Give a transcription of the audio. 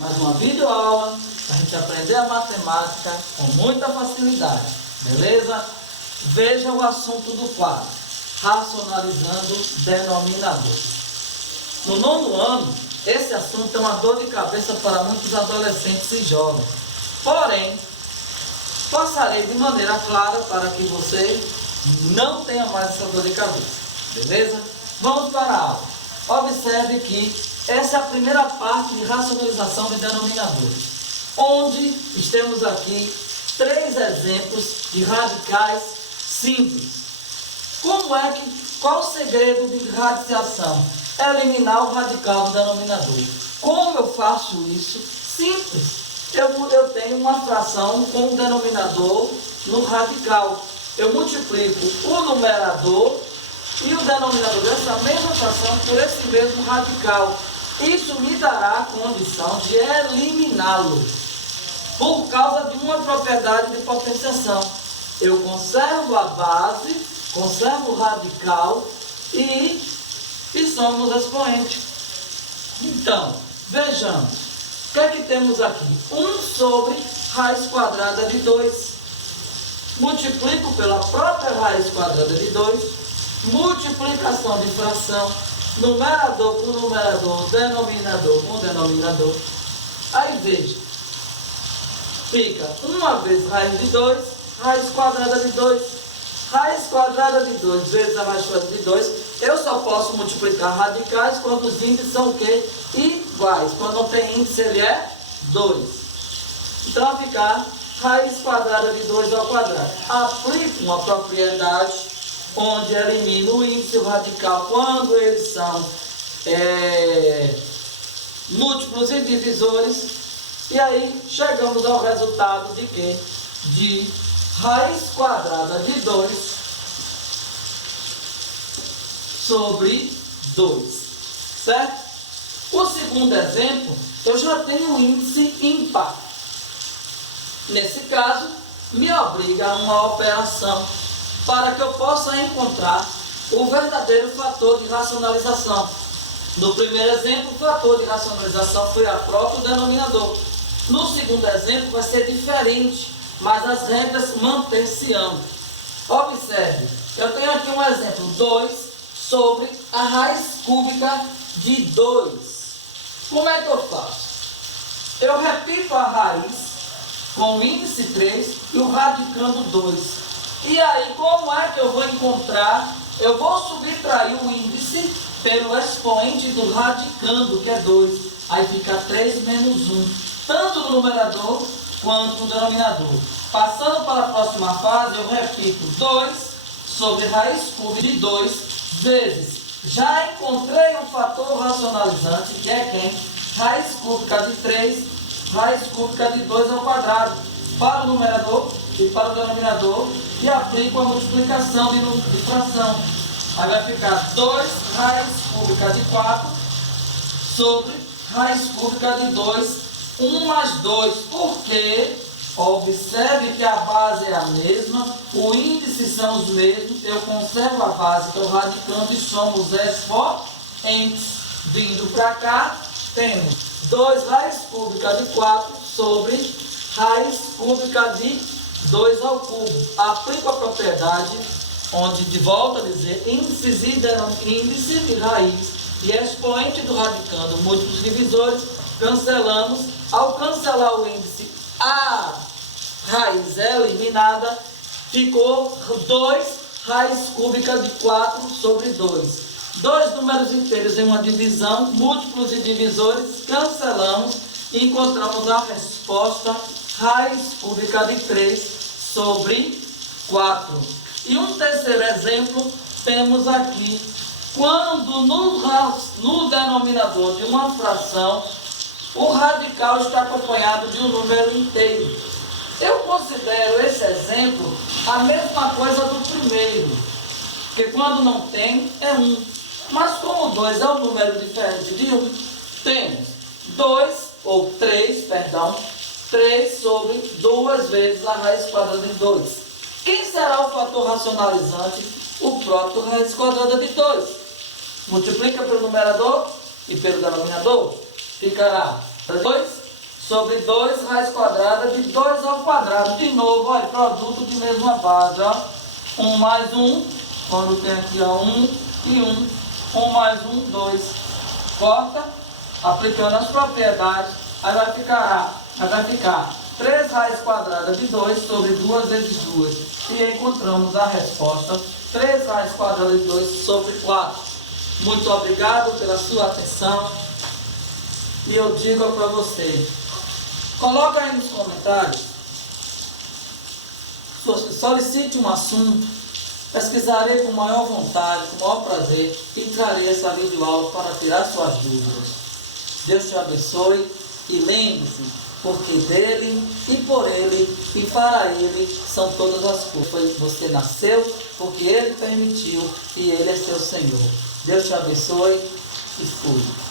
mais uma videoaula para a gente aprender a matemática com muita facilidade, beleza? Veja o assunto do quadro, racionalizando denominadores. No nono ano, esse assunto é uma dor de cabeça para muitos adolescentes e jovens. Porém, passarei de maneira clara para que você não tenha mais essa dor de cabeça, beleza? Vamos para a aula. Observe que essa é a primeira parte de racionalização de denominadores, onde temos aqui 3 exemplos de radicais simples. Qual o segredo de radiciação? Eliminar o radical do denominador. Como eu faço isso? Simples. Eu tenho uma fração com o denominador no radical. Eu multiplico o numerador e o denominador dessa mesma fração por esse mesmo radical. Isso me dará a condição de eliminá-lo por causa de uma propriedade de potenciação. Eu conservo a base, conservo o radical e somos expoente. Então, vejamos. O que é que temos aqui? 1 sobre raiz quadrada de 2. Multiplico pela própria raiz quadrada de 2. Multiplicação de fração. Numerador com numerador. Denominador com denominador. Aí veja. Fica 1 vezes raiz de 2. Raiz quadrada de 2. Raiz quadrada de 2 vezes a raiz quadrada de 2. Eu só posso multiplicar radicais quando os índices são o quê? Iguais. Quando não tem índice, ele é 2. Então, vai ficar raiz quadrada de 2 ao quadrado. Aplico uma propriedade onde elimino o índice e o radical quando eles são múltiplos e divisores. E aí, chegamos ao resultado de quê? De raiz quadrada de 2 sobre 2, certo? O segundo exemplo, eu já tenho um índice ímpar. Nesse caso, me obriga a uma operação para que eu possa encontrar o verdadeiro fator de racionalização. No primeiro exemplo, o fator de racionalização foi o próprio denominador. No segundo exemplo, vai ser diferente, mas as regras mantêm-se-ão. Observe, eu tenho aqui um exemplo, 2 sobre a raiz cúbica de 2. Como é que eu faço? Eu repito a raiz com o índice 3 e o radicando 2. E aí, como é que eu vou encontrar? Eu vou subtrair o índice pelo expoente do radicando, que é 2. Aí fica 3 menos 1, tanto no numerador quanto no denominador. Passando para a próxima fase, eu repito 2 sobre raiz cúbica de 2 vezes. Já encontrei um fator racionalizante, que é quem? Raiz cúbica de 3, raiz cúbica de 2 ao quadrado. Para o numerador e para o denominador, e aplico a multiplicação de fração. Aí vai ficar 2 raiz cúbica de 4 sobre raiz cúbica de 2, 1 mais 2. Por quê? Observe que a base é a mesma, o índice são os mesmos, eu conservo a base, estou radicando e somos expoentes. Vindo para cá, temos 2 raiz cúbica de 4 sobre raiz cúbica de 2 ao cubo. Aplico a propriedade, onde, de volta a dizer, índice de raiz e expoente do radicando, múltiplos divisores, cancelamos. Ao cancelar o índice, a raiz é eliminada, ficou 2 raiz cúbica de 4 sobre 2. 2 números inteiros em uma divisão, múltiplos e divisores, cancelamos e encontramos a resposta raiz cúbica de 3 sobre 4. E um terceiro exemplo, temos aqui, quando no denominador de uma fração, o radical está acompanhado de um número inteiro. Eu considero esse exemplo a mesma coisa do primeiro, porque quando não tem, é 1. Mas como 2 é um número diferente de 1, temos 3 sobre 2 vezes a raiz quadrada de 2. Quem será o fator racionalizante? O próprio raiz quadrada de 2. Multiplica pelo numerador e pelo denominador, ficará 2 sobre 2 raiz quadrada de 2 ao quadrado. De novo, olha, produto de mesma base, ó. 1 mais 1, quando tem aqui, ó, 1 e 1. 1 mais 1, 2. Corta, aplicando as propriedades, aí vai ficar 3 raiz quadrada de 2 sobre 2 vezes 2. E encontramos a resposta, 3 raiz quadrada de 2 sobre 4. Muito obrigado pela sua atenção. E eu digo para você, coloca aí nos comentários, solicite um assunto, pesquisarei com maior vontade, com maior prazer e trarei essa videoaula para tirar suas dúvidas. Deus te abençoe e lembre-se, porque dele e por ele e para ele são todas as coisas. Você nasceu porque ele permitiu e ele é seu Senhor. Deus te abençoe e fui.